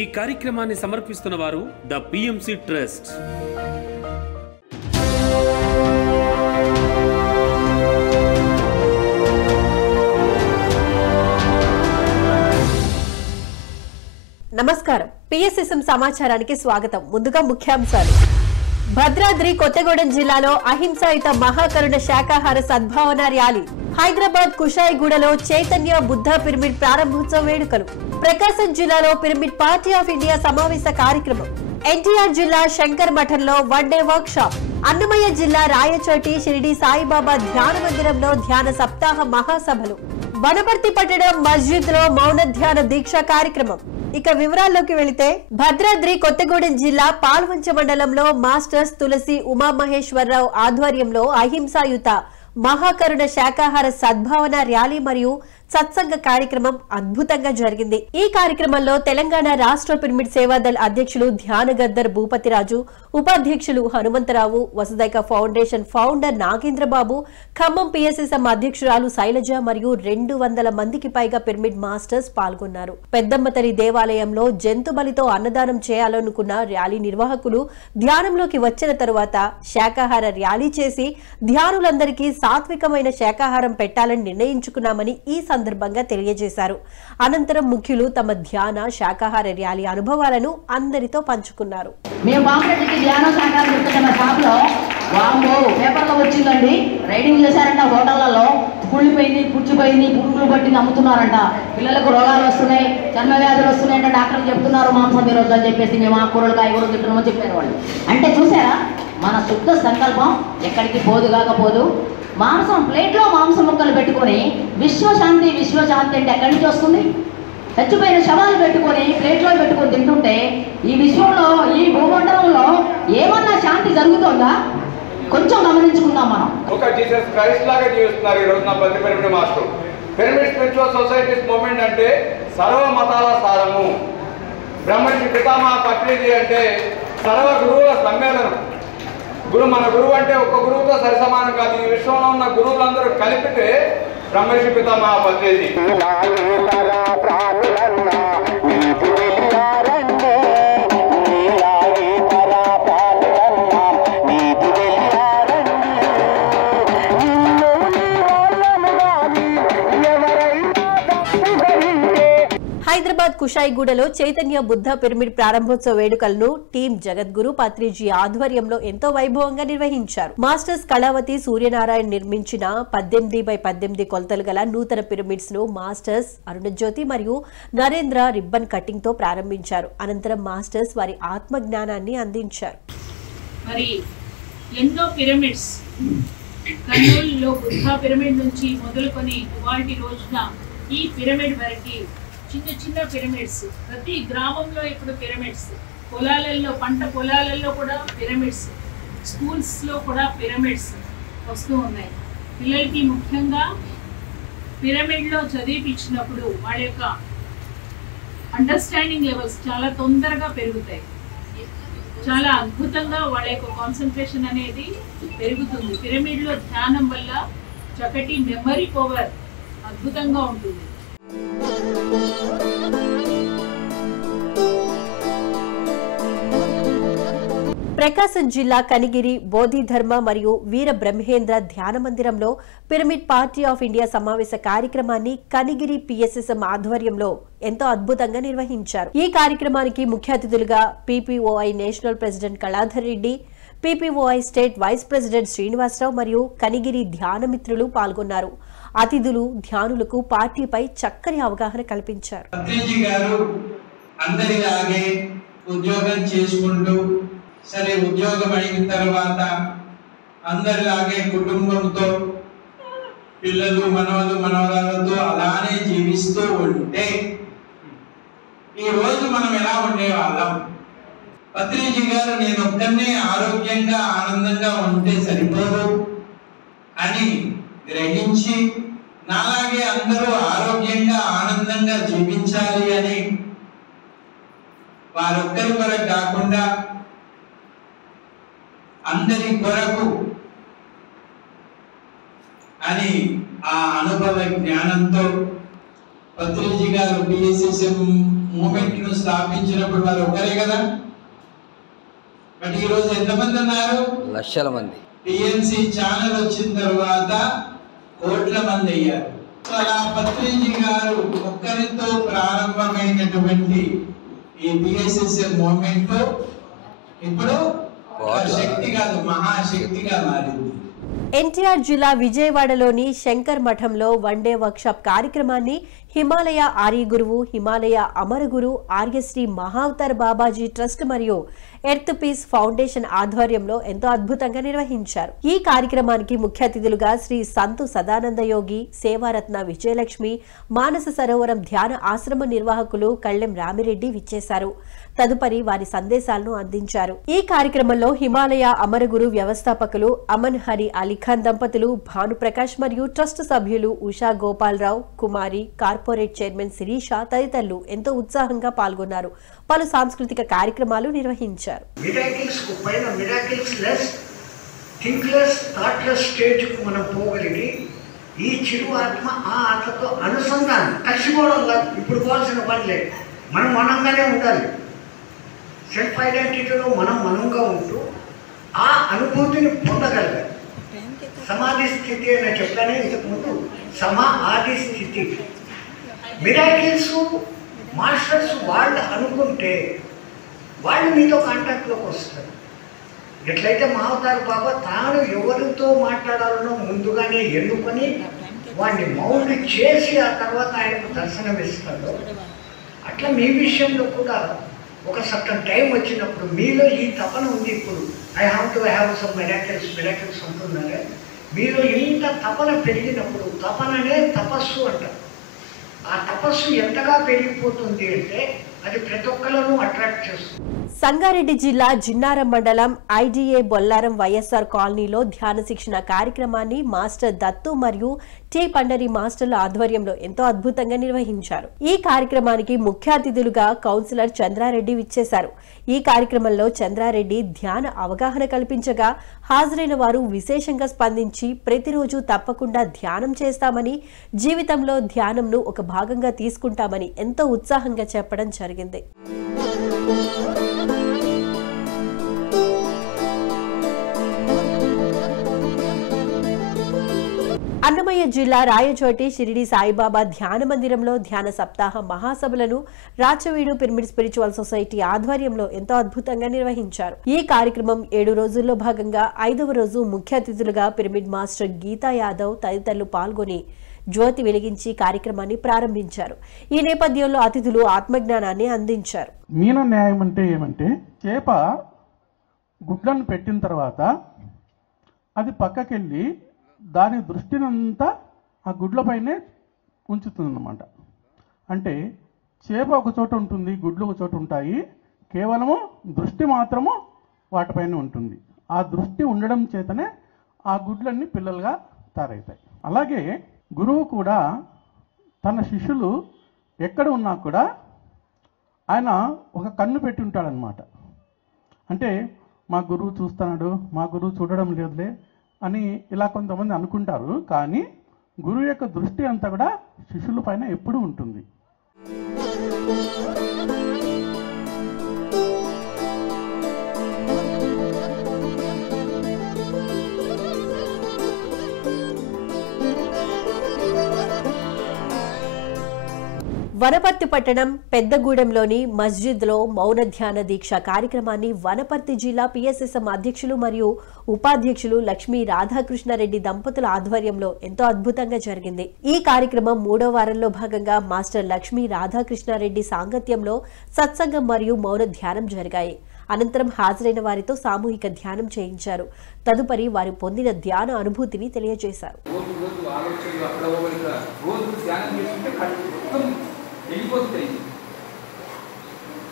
ఈ కార్యక్రమాన్ని సమర్పిస్తున్న వారు ద పిఎంసి ట్రస్ట్. నమస్కారం. పిఎస్ఎస్ఎం సమాచారానికి స్వాగతం. ముందుగా ముఖ్యాంశాలు. భద్రాద్రి కొత్తగూడెం జిల్లాలో అహింసాయుత మహాకరుణ శాకాహార సద్భావన ర్యాలీ. హైదరాబాద్ కుషాయిగూడలో చైతన్య బుద్ధ పిరమిడ్ ప్రారంభోత్సవ వేడుకలు. ప్రకాశం జిల్లాలో పిరమిడ్ పార్టీ ఆఫ్ ఇండియా సమావేశ కార్యక్రమం. ఎన్టీఆర్ జిల్లా శంకర్ మఠంలో one day workshop. Annamayya జిల్లా రాయచోటి షిరిడి సాయిబాబా ధ్యాన మందిరంలో ధ్యాన సప్తాహ మహాసభలు. వనపర్తి పట్టణం మస్జిద్ లో మౌన ధ్యాన దీక్ష కార్యక్రమం. ఇక వివరాల్లోకి వెళితే, భద్రాద్రి కొత్తగూడెం జిల్లా పాల్వంచ మండలంలో మాస్టర్స్ తులసి ఉమామహేశ్వరరావు ఆధ్వర్యంలో అహింసాయుత మహాకరుణ శాకాహార సద్భావన ర్యాలీ మరియు సత్సంగ కార్యక్రమం అద్భుతంగా జరిగింది. ఈ కార్యక్రమంలో తెలంగాణ రాష్ట్ర పిరమిడ్ సేవాదళ్ అధ్యక్షులు ధ్యానగద్దర్ భూపతిరాజు, ఉపాధ్యక్షులు Hanumantharao, Vasudaika foundation founder Nagendrababu, Khammam PSSM అధ్యక్షురాలు శైలజ మరియు 200 మందికి పైగా పిరమిడ్ మాస్టర్స్ పాల్గొన్నారు. పెద్దమ్మతల్లి దేవాలయంలో జంతు బలితో అన్నదానం చేయాలనుకున్న ర్యాలీ నిర్వాహకులు ధ్యానంలోకి వచ్చిన తరువాత శాకాహార ర్యాలీ చేసి ధ్యానులందరికీ సాత్వికమైన శాకాహారం పెట్టాలని నిర్ణయించుకున్నామని ఈ సందర్భంగా తెలియజేశారు. అనంతరం ముఖ్యులు తమ ధ్యాన శాకాహార ర్యాలీ అనుభవాలను అందరితో పంచుకున్నారు. పేపర్లో వచ్చిందండి, రైడింగ్ చేశారంట, హోటళ్లలో కుళ్ళిపోయింది, పుచ్చిపోయింది, పురుగులు పట్టింది అమ్ముతున్నారంట. పిల్లలకు రోగాలు వస్తున్నాయి, చర్మ వ్యాధులు వస్తున్నాయంటే డాక్టర్లు చెప్తున్నారు మాంసం తినొద్దు అని చెప్పేసి మేము ఆకుకూరలు కాయగూరలు తింటున్నామని చెప్పారు వాళ్ళు. అంటే చూసారా, మన శుద్ధ సంకల్పం ఎక్కడికి పోదు కాకపోదు. మాంసం ప్లేట్లో మాంసం ముక్కలు పెట్టుకొని విశ్వశాంతి విశ్వశాంతి అంటే ఎక్కడి నుంచి వస్తుంది? చచ్చిపోయిన శవాలు పెట్టుకొని ప్లేట్లో పెట్టుకొని తింటుంటే ఈ విశ్వంలో, ఈ భూమండలంలో ఏమన్నా శాంతి జరుగుతుందా? కొంచెం గమనించుకుందాం మనం. ఒక జీసస్ క్రైస్ట్ లాగా జీవిస్తున్నారు ఈ రోజున ప్రతి pyramid master. Pyramid spiritual societies movement అంటే సర్వ మతాల సారము. బ్రహ్మర్షి పితామహ పత్రిజీ అంటే సర్వ గురువుల సమ్మేళనం. మన గురువు అంటే ఒక గురువుతో సరిసమానం కాదు. ఈ విశ్వంలో ఉన్న గురువులందరూ కలిపితే బ్రహ్మర్షి పితామహ పత్రిజీ. హైదరాబాద్ కుషాయిగూడలో చైతన్య బుద్ధ పిరమిడ్ ప్రారంభోత్సవ వేడుకలను టీం జగద్గురు పత్రిజీ ఆధ్వర్యంలో ఎంతో వైభవంగా నిర్వహించారు. మాస్టర్స్ కళావతి సూర్యనారాయణ నిర్మించిన 18x18 కొలతలు గల నూతన పిరమిడ్స్ ను మాస్టర్స్ అరుణజ్యోతి మరియు నరేంద్ర రిబ్బన్ కటింగ్ తో ప్రారంభించారు. అనంతరం మాస్టర్స్ వారి ఆత్మ జ్ఞానాన్ని అందించారు. మరి ఎన్నో పిరమిడ్స్, కర్నూలులో బుద్ధ పిరమిడ్ నుంచి మొదలుకొని ఇవాల్టి రోజున ఈ పిరమిడ్ వరకు చిన్న చిన్న పిరమిడ్స్, ప్రతి గ్రామంలో ఇప్పుడు పిరమిడ్స్, పొలాలలో, పంట పొలాలలో కూడా పిరమిడ్స్, స్కూల్స్లో కూడా పిరమిడ్స్ వస్తూ ఉన్నాయి. పిల్లలకి ముఖ్యంగా పిరమిడ్లో చదివించినప్పుడు వాళ్ళ యొక్క అండర్స్టాండింగ్ లెవెల్స్ చాలా తొందరగా పెరుగుతాయి. చాలా అద్భుతంగా వాళ్ళ యొక్క కాన్సన్ట్రేషన్ అనేది పెరుగుతుంది. పిరమిడ్లో ధ్యానం వల్ల చక్కటి మెమరీ పవర్ అద్భుతంగా ఉంటుంది. ప్రకాశం జిల్లా కనిగిరి బోధి ధర్మ మరియు వీర బ్రహ్మేంద్ర ధ్యాన మందిరంలో పిరమిడ్ పార్టీ ఆఫ్ ఇండియా సమావేశ కార్యక్రమాన్ని కనిగిరి పిఎస్ఎస్ఎం ఆధ్వర్యంలో ఎంతో అద్భుతంగా నిర్వహించారు. ఈ కార్యక్రమానికి ముఖ్య అతిథులుగా PPOI national president Kaladhar Reddy, PPOI state vice president Srinivasarao మరియు కనిగిరి ధ్యాన మిత్రులు పాల్గొన్నారు. అతిథులు ధ్యానులకు పార్టీపై చక్కని అవగాహన కల్పించారు. ఉద్యోగం చేసుకుంటూ, సరే ఉద్యోగం అయిన తర్వాత అందరిలాగే కుటుంబంతో, పిల్లలు, మనవలు, మనవరాలతో అలానే జీవిస్తూ ఉంటే ఈ రోజు మనం ఎలా ఉండేవాళ్ళం? పత్రిజీ గారు నేను ఒక్కనే ఆరోగ్యంగా ఆనందంగా ఉంటే సరిపోదు అని గ్రహించి, నాలాగే అందరూ ఆరోగ్యంగా ఆనందంగా జీవించాలి అని వారొక్కరి కొరకు కాకుండా అందరి కొరకు అని ఆ అనుభవ జ్ఞానంతో పత్రిజీ గారు పిఎస్ఎస్ఎం మూమెంట్ ను స్థాపించినప్పుడు వారు ఒకరే కదా. బట్ ఈరోజు ఎంతమంది ఉన్నారు? లక్షల మంది. టిఎన్సి ఛానల్ వచ్చిన తర్వాత కోట్ల మంది అయ్యారు. సో అలా పత్రిజీ గారు ఒక్కరితో ప్రారంభమైనటువంటి ఈ బిఎస్ఎస్ఎం మూమెంట్ ఇప్పుడు శక్తి కాదు, మహాశక్తిగా మారింది. ఎన్టీఆర్ జిల్లా విజయవాడలోని శంకర్ మఠంలో వన్డే వర్క్షాప్ కార్యక్రమాన్ని హిమాలయ ఆర్య గురువు, హిమాలయ అమరగురు, ఆర్యశ్రీ మహావతార్ బాబాజీ ట్రస్ట్ మరియు ఎర్త్ పీస్ ఫౌండేషన్ ఆధ్వర్యంలో ఎంతో అద్భుతంగా నిర్వహించారు. ఈ కార్యక్రమానికి ముఖ్య అతిథులుగా శ్రీ సంతు సదానంద యోగి, సేవారత్న విజయలక్ష్మి, మానస సరోవరం ధ్యాన ఆశ్రమ నిర్వాహకులు కళ్ళెం రామిరెడ్డి విచ్చేశారు. తదుపరి వారి సందేశాలను అందించారు. ఈ కార్యక్రమంలో హిమాలయ అమరగురు వ్యవస్థాపకులు అమన్ హరి అలీఖాన్ దంపతులు, భానుప్రకాష్ మరియు ట్రస్ట్ సభ్యులు ఉషా గోపాలరావు, కుమారి, కార్పొరేట్ చైర్మన్ శిరీష తదితరులు ఎంతో ఉత్సాహంగా పాల్గొన్నారు. పలు సాంస్కృతిక కార్యక్రమాలు నిర్వహించారు. మనం పోగలిగి ఈ చిరు ఆత్మ ఆ ఆత్మతో అనుసంధానం కలిసిపోవడం కాదు. ఇప్పుడు పోవాల్సిన పని లేదు. మనం మనంగానే ఉండాలి. సెల్ఫ్ ఐడెంటిటీలో మనం మనంగా ఉంటూ ఆ అనుభూతిని పొందగలగాలి. సమాధి స్థితి అని చెప్పానే ఇంతకుముందు, ఆది స్థితి. మిరాకిల్స్ మాస్టర్స్ వాళ్ళు అనుకుంటే వాళ్ళు మీతో కాంటాక్ట్లోకి వస్తారు. ఎట్లయితే మహావతార్ బాబా తాను ఎవరితో మాట్లాడాలనో ముందుగానే ఎన్నుకొని వాడిని మౌల్డ్ చేసి ఆ తర్వాత ఆయనకు దర్శనం ఇస్తాడు. అట్లా మీ విషయంలో కూడా ఒక సర్టన్ టైం వచ్చినప్పుడు మీలో ఈ తపన ఉంది. ఇప్పుడు ఐ హ్యావ్ సమ్ మిరాకిల్స్ అంటున్నారే, మీలో ఇంత తపన పెరిగినప్పుడు, తపననే తపస్సు అంటారు. ఆ తపస్సు ఎంతగా పెరిగిపోతుంది అంటే అది ప్రతి ఒక్కరిని అట్రాక్ట్ చేస్తుంది. సంగారెడ్డి జిల్లా జిన్నారం మండలం ఐడిఏ బొల్లారం వైఎస్ఆర్ కాలనీలో ధ్యాన శిక్షణ కార్యక్రమాన్ని మాస్టర్ దత్తు మరియు టి పండరి మాస్టర్ల ఆధ్వర్యంలో ఎంతో అద్భుతంగా నిర్వహించారు. ఈ కార్యక్రమానికి ముఖ్య అతిథులుగా కౌన్సిలర్ చంద్రారెడ్డి విచ్చేశారు. ఈ కార్యక్రమంలో చంద్రారెడ్డి ధ్యాన అవగాహన కల్పించగా హాజరైన వారు విశేషంగా స్పందించి ప్రతిరోజు తప్పకుండా ధ్యానం చేస్తామని, జీవితంలో ధ్యానంను ఒక భాగంగా తీసుకుంటామని ఎంతో ఉత్సాహంగా చెప్పడం జరిగింది. అన్నమయ్య జిల్లా రాయచోటి షిరిడి సాయిబాబా ధ్యాన మందిరంలో ధ్యాన సప్తాహ మహాసభలను రాచవీడు పిరమిడ్ స్పిరిచువల్ సొసైటీ ఆధ్వర్యంలో ఎంతో అద్భుతంగా నిర్వహించారు. ఈ కార్యక్రమం 7 రోజుల్లో భాగంగా 5వ రోజు ముఖ్య అతిథులుగా పిరమిడ్ మాస్టర్ గీతా యాదవ్ తదితరులు పాల్గొని జ్యోతి వెలిగించి కార్యక్రమాన్ని ప్రారంభించారు. ఈ నేపథ్యంలో అతిథులు ఆత్మజ్ఞానాన్ని అందించారు. మీన న్యాయం అంటే ఏమంటే, చేప గుడ్లను పెట్టిన తర్వాత అది పక్కకెళ్ళి దాని దృష్టినంతా ఆ గుడ్లపైనే ఉంచుతుందన్నమాట. అంటే చేప ఒక చోట ఉంటుంది, గుడ్లు ఒక చోట ఉంటాయి, కేవలము దృష్టి మాత్రము వాటిపైన ఉంటుంది. ఆ దృష్టి ఉండడం చేతనే ఆ గుడ్లన్నీ పిల్లలుగా తయారవుతాయి. అలాగే గురువు కూడా తన శిష్యులు ఎక్కడ ఉన్నా కూడా ఆయన ఒక కన్ను పెట్టి ఉంటాడనమాట. అంటే మా గురువు చూస్తున్నాడు, మా గురువు చూడడం లేదులే అని ఇలా కొంతమంది అనుకుంటారు. కానీ గురువు యొక్క దృష్టి అంతా కూడా శిష్యుల పైన ఎప్పుడూ ఉంటుంది. వనపర్తి పట్టణం పెద్దగూడెంలోని మస్జిద్లో మౌన ధ్యాన దీక్ష కార్యక్రమాన్ని వనపర్తి జిల్లా పిఎస్ఎస్ఎం అధ్యక్షులు మరియు ఉపాధ్యక్షులు లక్ష్మీ రాధాకృష్ణారెడ్డి దంపతుల ఆధ్వర్యంలో ఎంతో అద్భుతంగా జరిగింది. ఈ కార్యక్రమం 3వ వారంలో భాగంగా మాస్టర్ లక్ష్మీ రాధాకృష్ణారెడ్డి సాంగత్యంలో సత్సంగం మరియు మౌన ధ్యానం జరిగాయి. అనంతరం హాజరైన వారితో సామూహిక ధ్యానం చేయించారు. తదుపరి వారు పొందిన ధ్యాన అనుభూతిని తెలియజేశారు. వెళ్ళిపోతాయి.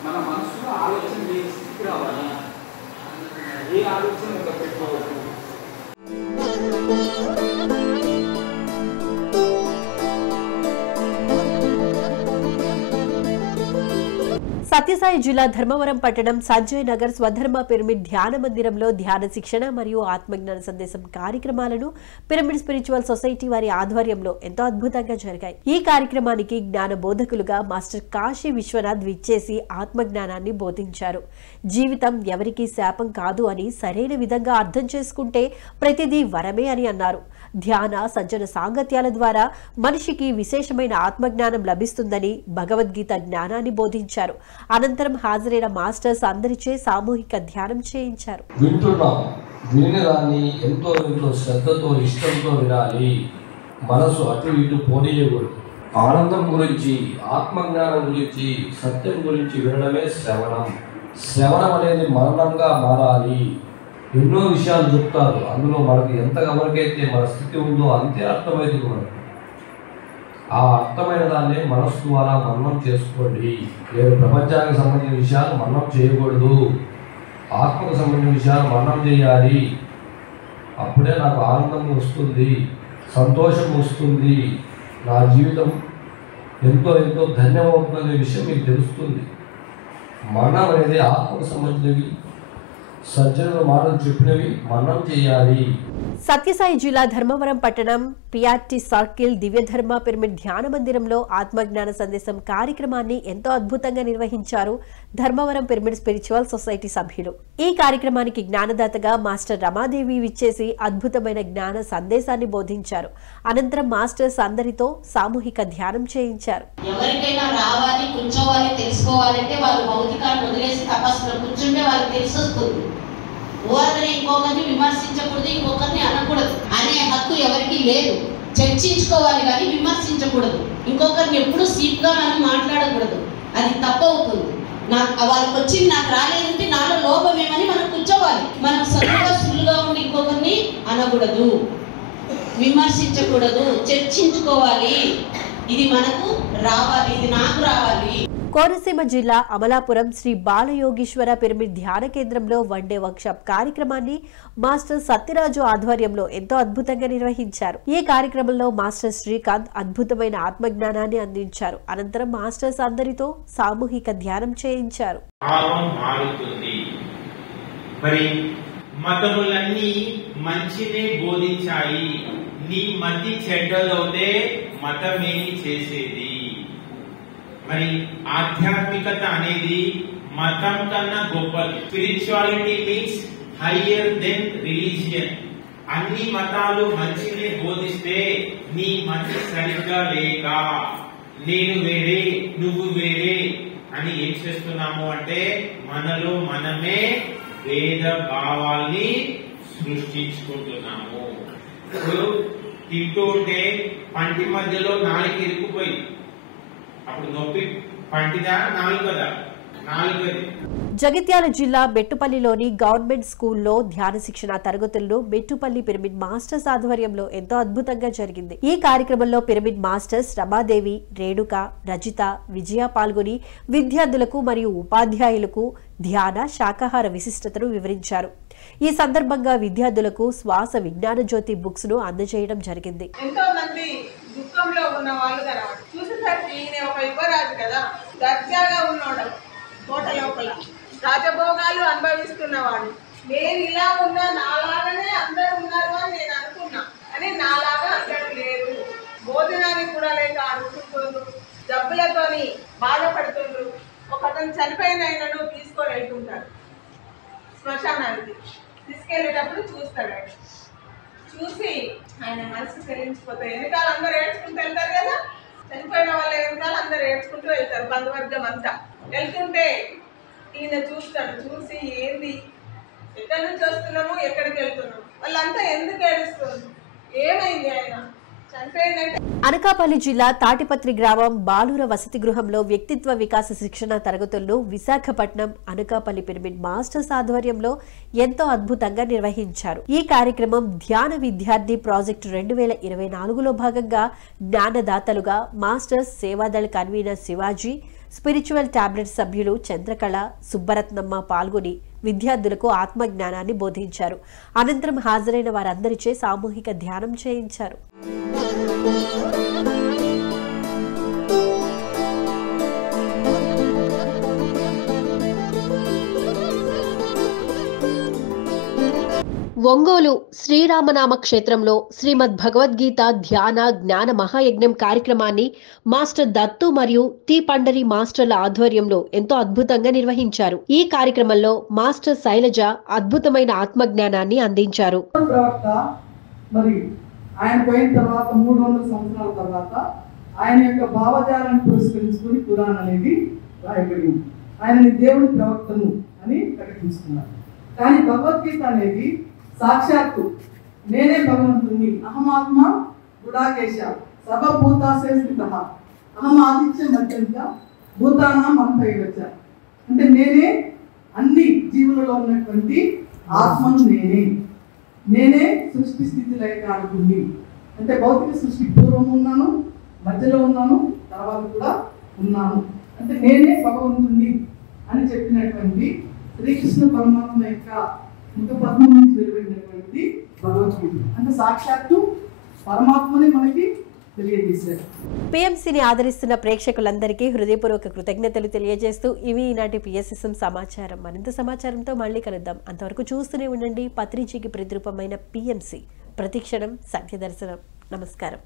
మన మనసులో ఆలోచన స్థితికి రావాలి. ఏ ఆలోచన ఒక పెట్టుకోవద్దు. సత్యసాయి జిల్లా ధర్మవరం పట్టణం సంజయ్ నగర్ స్వధర్మ పిరమిడ్ ధ్యాన మందిరంలో ధ్యాన శిక్షణ మరియు ఆత్మజ్ఞాన సందేశం కార్యక్రమాలను పిరమిడ్ స్పిరిచువల్ సొసైటీ వారి ఆధ్వర్యంలో ఎంతో అద్భుతంగా జరిగాయి. ఈ కార్యక్రమానికి జ్ఞాన బోధకులుగా మాస్టర్ కాశీ విశ్వనాథ్ విచ్చేసి ఆత్మజ్ఞానాన్ని బోధించారు. జీవితం ఎవరికీ శాపం కాదు అని సరైన విధంగా అర్థం చేసుకుంటే ప్రతిదీ వరమే అని అన్నారు. ధ్యాన సజ్జన సాంగత్యాల ద్వారా మనిషికి విశేషమైన ఆత్మజ్ఞానం లభిస్తుందని భగవద్గీత జ్ఞానాన్ని బోధించారు. అనంతరం హాజరైన మాస్టర్స్ అందరిచే సామూహిక ధ్యానం చేయించారు. వినడాన్ని ఎంతో శ్రద్ధతో ఇష్టంతో వినాలి. మనసు అటు ఇటు పోనీయకూడదు. ఆనందం గురించి, ఆత్మజ్ఞానం గురించి, సత్యం గురించి వినడమే శ్రవణం. శ్రవణం అనేది మననంగా మారాలి. ఎన్నో విషయాలు చెప్తారు, అందులో మనకి ఎంతవరకైతే మన స్థితి ఉందో అంతే అర్థమవుతుంది మనకు. ఆ అర్థమైన దాన్ని మనస్సు ద్వారా మననం చేసుకోండి. నేను ప్రపంచానికి సంబంధించిన విషయాలు మననం చేయకూడదు, ఆత్మకు సంబంధించిన విషయాలు మననం చేయాలి. అప్పుడే నాకు ఆనందం వస్తుంది, సంతోషం వస్తుంది, నా జీవితం ఎంతో ఎంతో ధన్యమవుతుందనే విషయం మీకు తెలుస్తుంది. మనం అనేది ఆత్మకు సంబంధించినవి, సజ్జనులు మాటలు చెప్పినవి మనం చేయాలి. సత్యసాయి జిల్లా ధర్మవరం పట్టణం పిఆర్టీ సర్కిల్ దివ్యధర్మ పిరమిడ్ ధ్యాన మందిరంలో ఆత్మజ్ఞాన సందేశం కార్యక్రమాన్ని ఎంతో అద్భుతంగా నిర్వహించారు ధర్మవరం పిరమిడ్ స్పిరిచువల్ సొసైటీ సభ్యులు. ఈ కార్యక్రమానికి జ్ఞానదాతగా మాస్టర్ రమాదేవి విచ్చేసి అద్భుతమైన జ్ఞాన సందేశాన్ని బోధించారు. అనంతరం మాస్టర్స్ అందరితో సామూహిక ధ్యానం చేయించారు. ఎవరికైనా రావాలి, కూర్చోవాలి, తెలుసుకోవాలంటే వాళ్ళు భౌతికాన్ని వదిలేసి తపస్సులో కూర్చుంటే వాళ్ళకి తెలిసొస్తుంది. ఓరని ఇంకొకరిని విమర్శించకూడదు, ఇంకొకరిని అనకూడదు అనే హక్కు ఎవరికి లేదు. చర్చించుకోవాలి కానీ విమర్శించకూడదు. ఇంకొకరిని ఎప్పుడు సీప్గా మనం మాట్లాడకూడదు, అది తప్పవుతుంది. నాకు వాళ్ళకి వచ్చింది నాకు రాలేదంటే నాలో లోపమేమని మనం కూర్చోవాలి. మనం సరిగ్గా సులువుగా ఉండి ఇంకొకరిని అనకూడదు, విమర్శించకూడదు, చర్చించుకోవాలి. ఇది మనకు రావాలి, ఇది నాకు రావాలి. కోనసీమ జిల్లా అమలాపురం శ్రీ బాలయోగీశ్వర పిరమిడ్ ధ్యాన కేంద్రంలో వన్డే వర్క్షాప్ కార్యక్రమాన్ని మాస్టర్ సత్యరాజు ఆధ్వర్యంలో ఎంతో అద్భుతంగా నిర్వహించారు. ఈ కార్యక్రమంలో మాస్టర్ శ్రీకాంత్ అద్భుతమైన ఆత్మజ్ఞానాన్ని అందించారు. అనంతరం మాస్టర్స్ అందరితో సామూహిక ధ్యానం చేయించారు. మరి మతములన్నీ మంచినే బోధించాయి, నీ మధ్య చెడ్డలోనే మతమేమి చేసేది. మరి ఆధ్యాత్మికత అనేది మతం కన్నా గొప్పది. Spirituality means higher than religion. అన్ని మతాలు మంచిని బోధిస్తే నీ మతి సరిగ్గా లేక నేను వేరే నువ్వు వేరే అని ఏం చేస్తున్నాము అంటే మనలో మనమే వేద భావాల్ని సృష్టించుకుంటున్నాము. ఇప్పుడు తింటూ ఉంటే పంటి మధ్యలో నాలుగు ఇరుక్కుపోయి అప్పుడు నొప్పి పంటిదా నాలుగదా? నాలుగది. జగిత్యాల జిల్లా మెట్టుపల్లిలోని గవర్నమెంట్ స్కూల్లో ధ్యాన శిక్షణ తరగతులను మెట్టుపల్లి పిరమిడ్ మాస్టర్స్ ఆధ్వర్యంలో ఎంతో అద్భుతంగా జరిగింది. ఈ కార్యక్రమంలో పిరమిడ్ మాస్టర్స్ రమాదేవి, రేణుక, రజిత, విజయ పాల్గొని విద్యార్థులకు మరియు ఉపాధ్యాయులకు ధ్యాన శాకాహార విశిష్టతను వివరించారు. ఈ సందర్భంగా విద్యార్థులకు శ్వాస విజ్ఞాన జ్యోతి బుక్స్ ను అందజేయడం జరిగింది. ఎంతో మంది దుఃఖంలో ఉన్న వాళ్ళు కనబడి చూసేసరికి ఈయన ఒక యువరాజు కదా, దర్జాగా ఉన్నాడు, కోట లోపల రాజభోగాలు అనుభవిస్తున్నవాడు. నేను ఇలా ఉన్నా, నాలాగానే అందరు ఉన్నారు అని నేను అనుకున్నా, అని నాలాగా అందరూ లేరు. భోజనానికి కూడా లేక అడుగుతుండ్రు, జబ్బులతోని బాధపడుతుండ్రు. ఒక అతను చనిపోయిన ఆయనను తీసుకొని వెళ్తుంటాడు శ్మశానానికి. తీసుకెళ్ళేటప్పుడు చూస్తాడు. ఆయన చూసి ఆయన మనసు చెల్లించిపోతాయి. వెనకాల అందరు ఏడ్చుకుంటూ వెళ్తారు కదా, చనిపోయిన వాళ్ళ వెనకాల అందరు ఏడ్చుకుంటూ వెళ్తారు, బంధువర్గం అంతా. వెళ్తుంటే ఈయన చూస్తాడు. చూసి ఏంది, ఎక్కడి నుంచి వస్తున్నాము, ఎక్కడికి వెళ్తున్నాము, వాళ్ళంతా ఎందుకు ఏడుస్తుంది, ఏమైంది, ఆయన చనిపోయిందంటే. అనకాపల్లి జిల్లా తాటిపత్రి గ్రామం బాలుర వసతి గృహంలో వ్యక్తిత్వ వికాస శిక్షణ తరగతులను విశాఖపట్నం అనకాపల్లి పిరమిడ్ మాస్టర్స్ ఆధ్వర్యంలో ఎంతో అద్భుతంగా నిర్వహించారు. ఈ కార్యక్రమం ధ్యాన విద్యార్థి ప్రాజెక్టు 2024లో భాగంగా జ్ఞానదాతలుగా మాస్టర్స్ సేవాదళ కన్వీనర్ శివాజీ, స్పిరిచువల్ టాబ్లెట్ సభ్యులు చంద్రకళ, సుబ్బరత్నమ్మ పాల్గొని విద్యార్థులకు ఆత్మజ్ఞానాన్ని బోధించారు. అనంతరం హాజరైన వారందరిచే సామూహిక ధ్యానం చేయించారు. ఒంగోలు శ్రీరామనామ క్షేత్రంలో శ్రీమద్ భగవద్గీత ధ్యాన జ్ఞాన మహాయజ్ఞం కార్యక్రమాన్ని మాస్టర్ దత్తు మరియు టి పండరి మాస్టర్ల ఆధ్వర్యంలో ఎంతో అద్భుతంగా నిర్వహించారు. ఈ కార్యక్రమంలో మాస్టర్ శైలజ అద్భుతమైన ఆత్మజ్ఞానాన్ని అందించారు. మరి ఆయన పోయిన తర్వాత 300 సంవత్సరాల తర్వాత ఆయన యొక్క భావజాలాన్ని పురస్కరించుకుని పురాణం అనేది రాయబడింది. ఆయనని దేవుని ప్రవక్తను అని ప్రకటించుకున్నారు. కానీ భగవద్గీత అనేది సాక్షాత్తు నేనే భగవంతుని అహమాత్మ గుడాకేశ సర్వభూతాశే స్థిత అహం ఆదిత్య మధ్యంత భూతానాం అంతైవచ. అంటే నేనే అన్ని జీవులలో ఉన్నటువంటి ఆత్మను నేనే సృష్టి స్థితి లయకారకుడిని. అంటే భౌతిక సృష్టి పూర్వం ఉన్నాను, మధ్యలో ఉన్నాను, తర్వాత కూడా ఉన్నాను. అంటే నేనే భగవంతుని అని చెప్పినటువంటి శ్రీకృష్ణ పరమాత్మ యొక్క ముఖపద్మం నుంచి వెలువడినటువంటి భగవద్గీత. అంటే సాక్షాత్తు పరమాత్మని మనకి తెలియజేశారు. పిఎంసిని ఆదరిస్తున్న ప్రేక్షకులందరికీ హృదయపూర్వక కృతజ్ఞతలు తెలియజేస్తూ ఇవి ఈనాటి పిఎస్ఎస్ఎం సమాచారం. మరింత సమాచారంతో మళ్ళీ కలుద్దాం. అంతవరకు చూస్తూనే ఉండండి పత్రిజీకి ప్రతిరూపమైన పిఎంసి. ప్రతిక్షణం సంఖ్య దర్శనం. నమస్కారం.